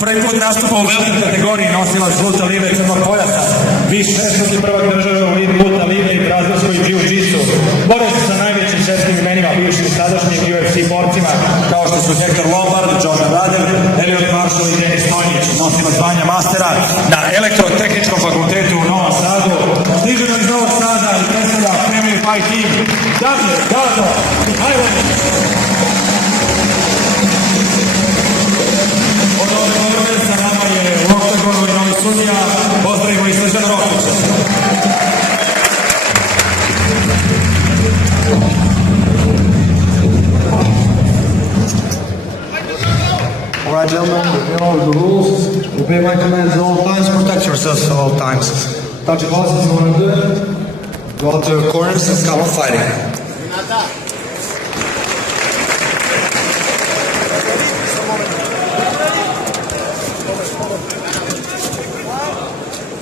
Prvi put nastupa u velikim kategoriji nosilac žuta live crnog pojasa, viši svjetski prvak države u vidu žuta live i brazilskoj jiu-jitsu. Bore se sa najvećim svjetskim imenima bivšim i sadašnjim UFC borcima kao što su Hector Lombard, John Radev, Elliot Marshall i Denis Stojnić, nosilac zvanja mastera na Elektrotehničkom fakultetu u Novom Sadu. Stižemo iz Novog Sada i predstavlja Family Fight Team Damir Dado Mihajlović. Sa nama je u oktagonu i novi sudija. Pozdravimo i Srđana Rokvića. All right, gentlemen, you know the rules. Obey my commands at all times. Protect yourselves at all times. Touch your bosses, you want to do it. Go out to your corners and come on fighting.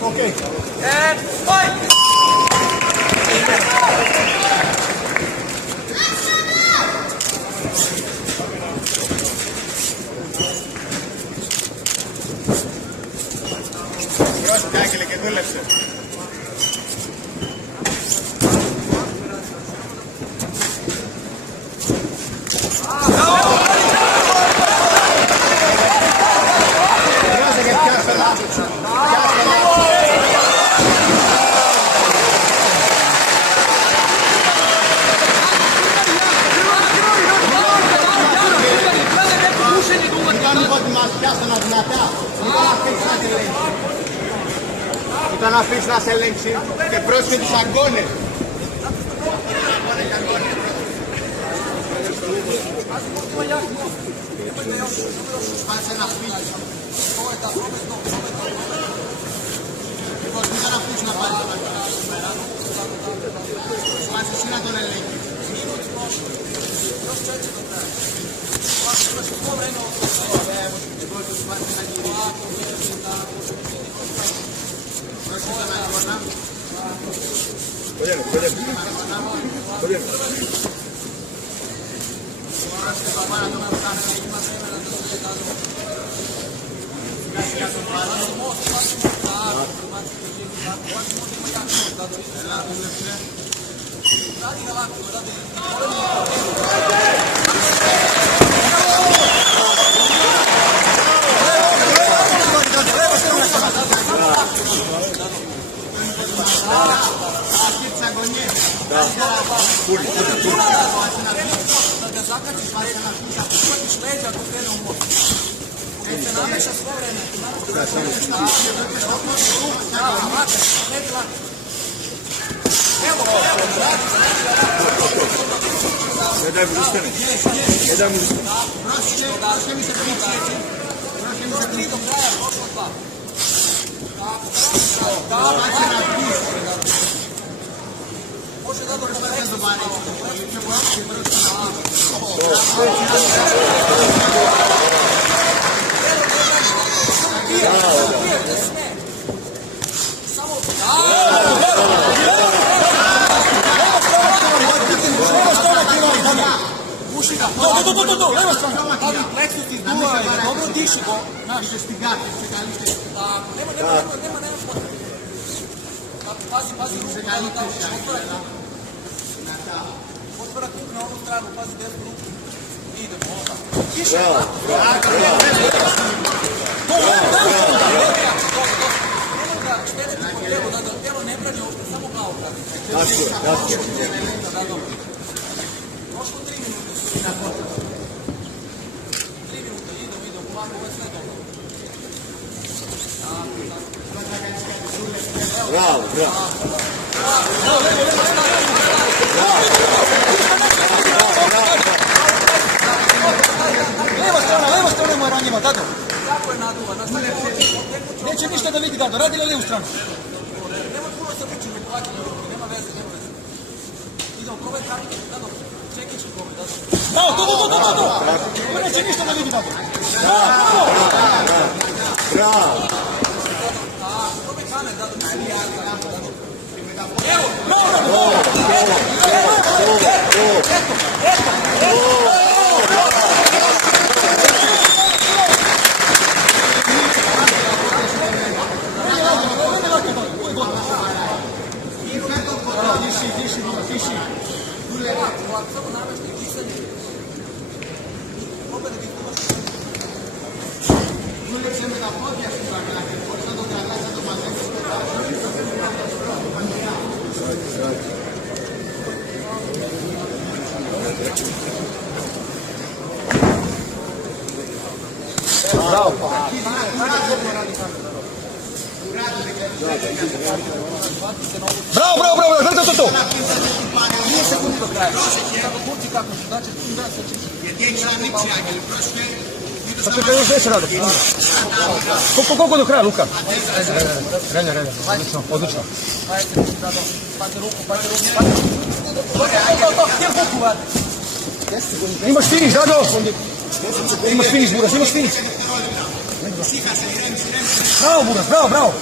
Okay. And fight! Κάκελε και δούλεψε. Ήταν να αφήσει να σε ελέγξει και πρόσεχε τους αγκώνες. Σπάσε να αφήσεις. Λοιπόν, μην θα αφήσεις να πάρει τον αγκώνα σήμερα. Σπάσε εσύ να τον ελέγξεις. Leva strana, ali pleksu ti zduva, dobro diši go, znaš. Ideš ti gati, se kalište. Tako, nema potrebe. Pazi, ruku, otvora kuk na onu stranu, pazi desnu ruku. Idemo, ovdje. Više, štedeti po tijelu, da tijelo ne brani ovdje, samo glavu brani. Prošlo 3 minute su na potrebu. 3 minute, idemo, ovako, ovo je sve dobro. Bravo. naduva, Dado. Kako je naduva? Neće ništa da vidi, Dado. Radi na lijevu stranu. Nemoj puno se muči, ne plati. Nema veze, nema veze. Idemo, probaj tako, Dado. Čekić u probaj, Dado. Bravo, to. Neće ništa da vidi, Dado. Bravo! Bravo! Probaj kamer, Dado. Evo, bravo! Tiši. Samo nameštaj kisanje. Opet da ti pomoći. Uvijek se me da podjašnji zakljake. Sada dok ja gledam do Bravo! Bravo, gledaj to! Nije sekundi do kraja. Kako kurci kako su, znači tu da se čisti. Pa čekaj, još neće rado. Koliko do kraja, Luka? Relja, odlično. Pate ruku. Gdje ruku vadi? Imaš finiš, Dado! Imaš finiš, Buras, imaš finiš. Bravo, Buras, bravo!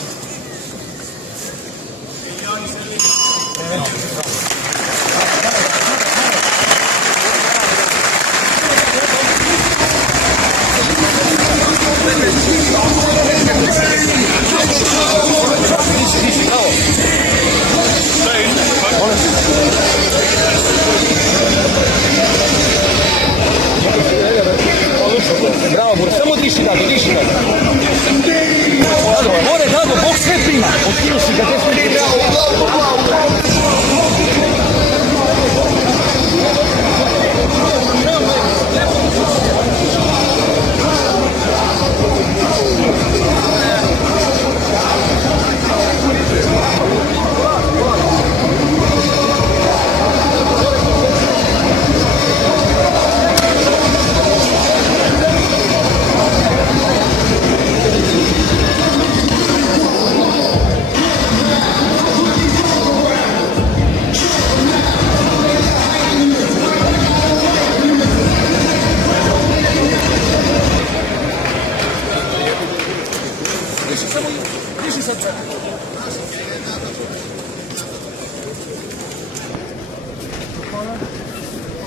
Bravo, Buras, samo diši, Dado. Dado, Bog sve prima. Otkinu si ga, gdje smo bili.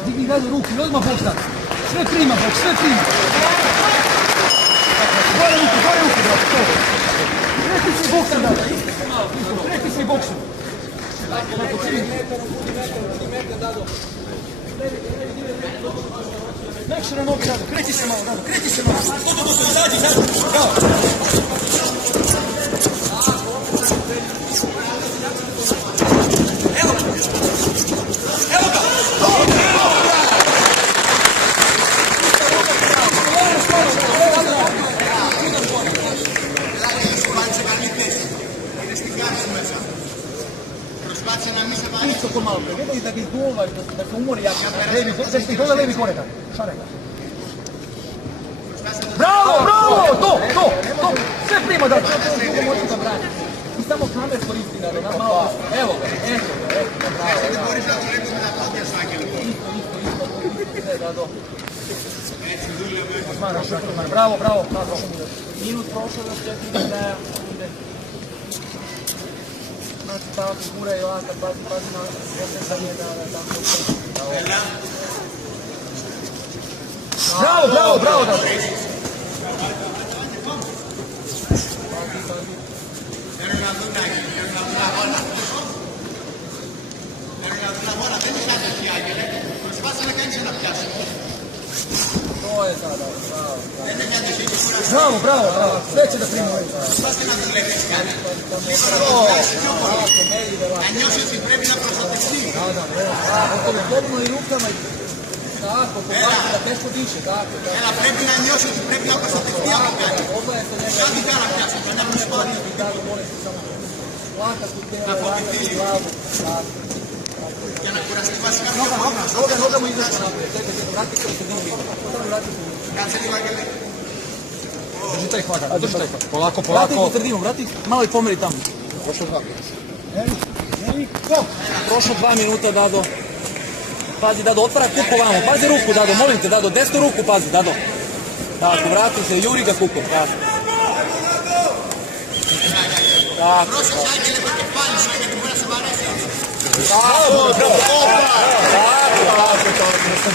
Digni Dado ruku i odmah boksa. Sve prima, bok, sve prima. Gore ruku, brate, to. Preti se boksom, Dado. Preti se boksom. Nekše na nogi, Dado, kreti se malo, Dado, kreti se malo. Izađi, bravo. Isto malo pregledaj da ga izduva, da se umori jako. Da se izgleda levi gore tako. Šaraj ga. Bravo! To! Sve prima da. I samo kamer koristi da malo. Evo ga. Bravo. Minut prošao da 4 kraja. Znači, tamo figura je ovaka, pazi na osjećanje da Bravo, da. To je sada, bravo. Sve će da prima. A njošiti πρέπει να προστατευτεί. Potpuno i rukama. Tako, pomagati da teško diše, tako. Έλα, πρέπει να νιώσει ότι πρέπει να προστατευτεί από κάτι. Κάτι καλά πιάσει, δεν έχουμε σπάνι. Να φοβηθεί λίγο. Για να κουραστεί βασικά πιο πολύ. Κάτσε λίγο, Αγγελέ. Drži taj hvata, drži taj hvata. Polako, Vrati polako. po sredinu, vrati, malo i pomeri tamo. Prošlo 2. Prošlo 2 minuta, Dado. Pazi, Dado, otvara kup ovamo. Pazi ruku, Dado, molim te, Dado. Desnu ruku, pazi, Dado. Tako, vrati se, juri ga kukom. Tako. Tako.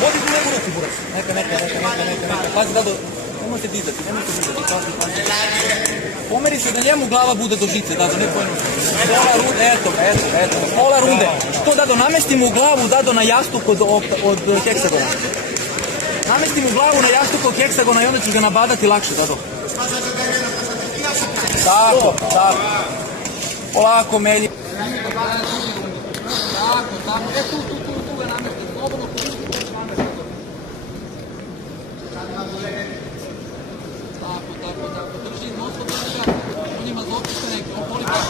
Vodi tu neku ruku, Burak. Neka. Pazi, Dado, nemojte dizati, pazi. Pomeri se da njemu glava bude do žice, Dado, ne pojenu. Pola runde, eto, pola runde. To, Dado, namesti mu glavu, Dado, na jastuk od heksagona. Namesti mu glavu na jastuk od heksagona i onda ćeš ga nabadati lakše, Dado. Tako. Polako, melji. Tako. Tu ga namesti. Slobodno koristi, to ćeš namesti. Tako. Drži, non-stop drži ga. On ima zopište neke. On poli kako.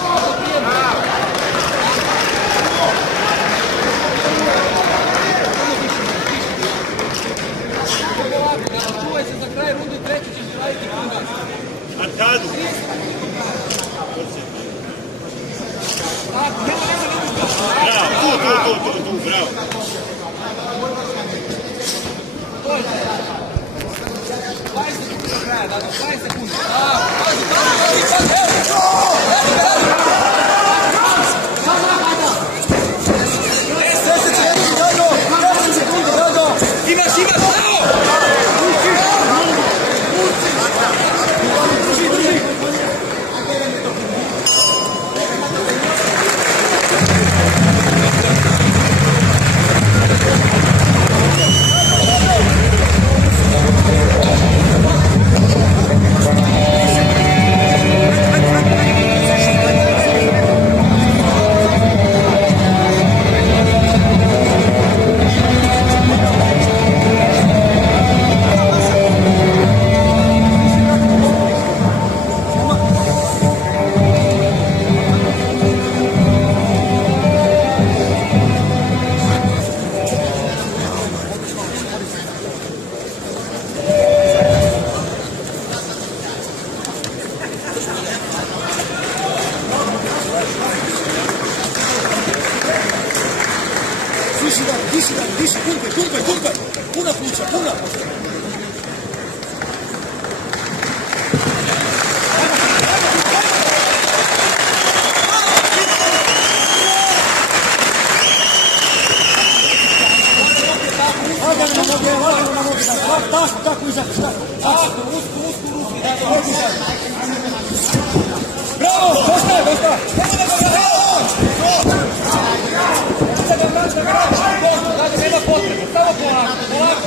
Čuvaj se za kraj runde, treći ćeš raditi kongas. Arcado. Bravo, tu, bravo. To je to. 20 sekundi do kraja, Dado, 20 sekundi. Imaš, bravo! Diši, kumpaj. Puna pluća. Tako, izaći. Bravo, dosta. Nema potrebe, samo polako.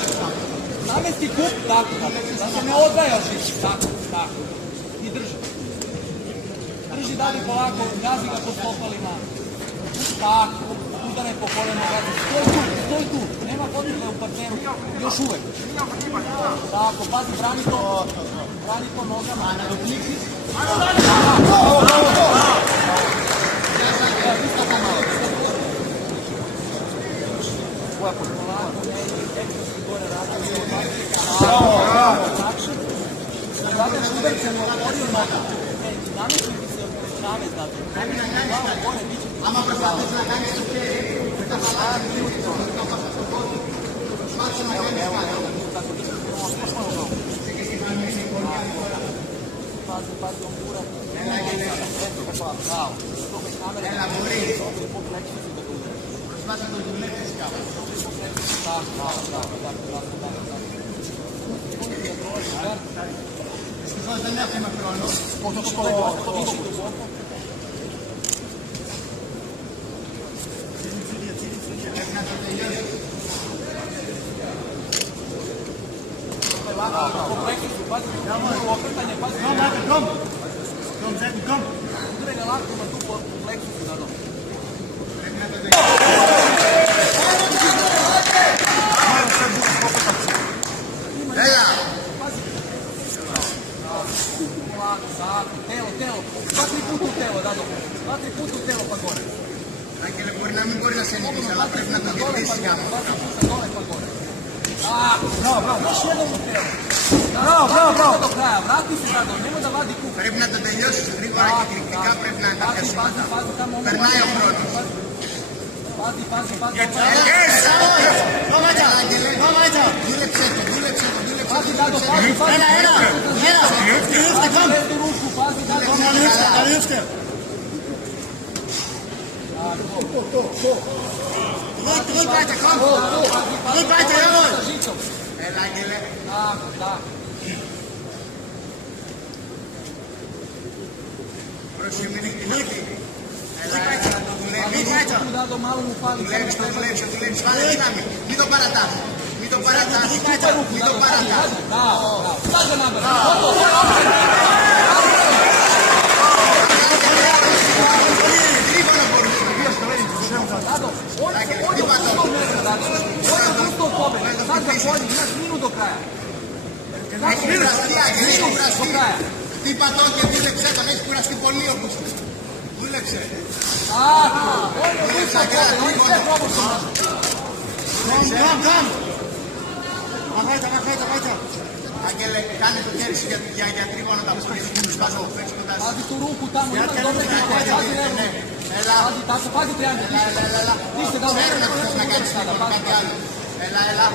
Namesti kup, tako, da se ne odvajaš više, tako. I drži. Drži dalje polako, gazi ga po stopalima. Tako, udane po kolenu, stoj tu, nema potrebe u partneru, još uvek. Tako, pazi, brani to nogama. Zatem šudarcem otvorio noga. Namesti ti se od trave, znate. Glava gore, bit će ti glava. Pazi, on gura. Bravo. To bez kamere. Telo. 2-3 puta u telo, Dado. 2-3 puta u telo pa gore. Anche le corna la sinistra, la prima da Dole pa gore. 2-3 puta dole pa gore. Bravo. Još jednom u telo. Bravo. bravo. Do kraja, vrati se Dado, nemoj da vadi kuk. Πρέπει να το τελειώσεις γρήγορα και τρικτικά πρέπει να είναι κάποια σήματα. Περνάει ο χρόνος. Πάζει. Δούλεψε το. Πάζει Dado, πάζει. Πες του ρούχου, πάζει Dado. Έλα, Άγγελε. Προσημείνει την αρχή. Έλα, έτσι να το δουλεύεις. Δουλεύεις. Βάλε δύναμη. Μην το παρατάς. Μην το παρατάς. Έχει κουραστεί, Άγγελε, έχει κουραστεί. Χτύπα τον και δούλεψε τον, έχει κουραστεί πολύ ο Κούστος. Δούλεψε. Δούλεψε, Άγγελα, τρίγωνο. Άγγελε, κάνε το χέρι σου για τρίγωνο τα πόδια σου, τους βάζω, παίξω κοντά σου. Πάζει του ρούχου, τάμου, έλα. Πάζει τριάντα. Ξέρω να chcεις να κάνεις τρίγωνο, κάτι άλλο. Έλα.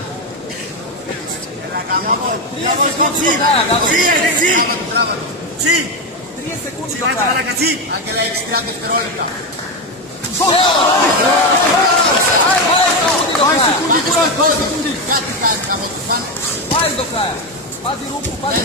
Άγγελα, έχεις 30 δευτερόλεπτα. Κάτι κάνει, θα το φάνε. Πάει το kraja. Pazi ruku, pazi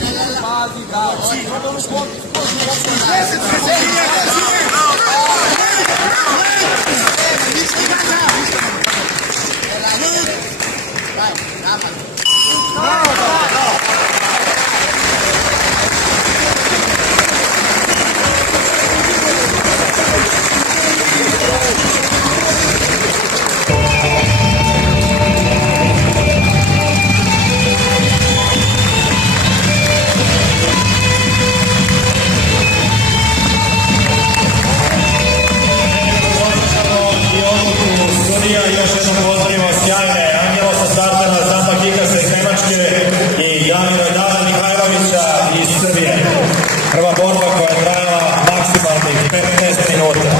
Prva borba koja je trajala maksimalnih 15 minuta.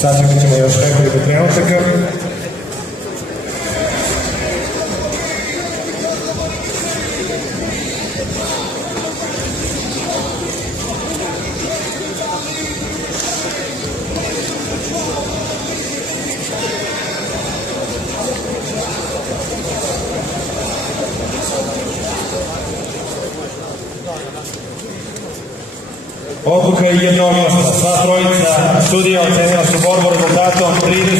Sačekat ćemo još nekoliko trenutaka. Odluka je jednoglasna. Sva trojica sudija ocenila su borbu rezultatom 30-26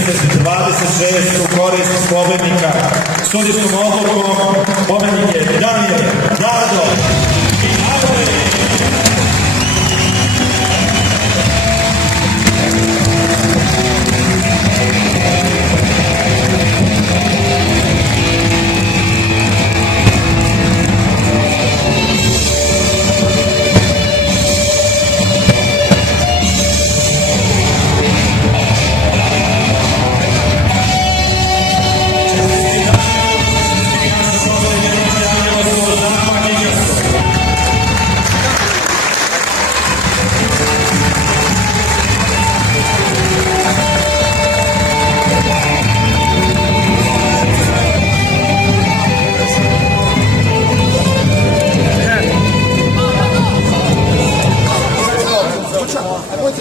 u korist pobednika. Sudijskom odlukom pobednik je Damir Dado i Aloje.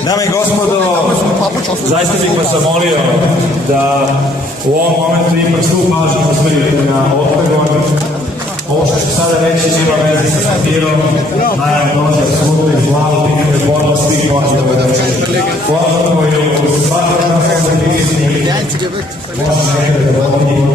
Dame i gospodo, zaista bih vas zamolio da u ovom momentu ipak svu pažnju usmerite na oktagon. Ovo što ću sada reći nema veze sa papirom, naravno dolazi od sluta iz glavu, pitanje borba svih možda da koju svakom na svom diviziji može nekada da vodi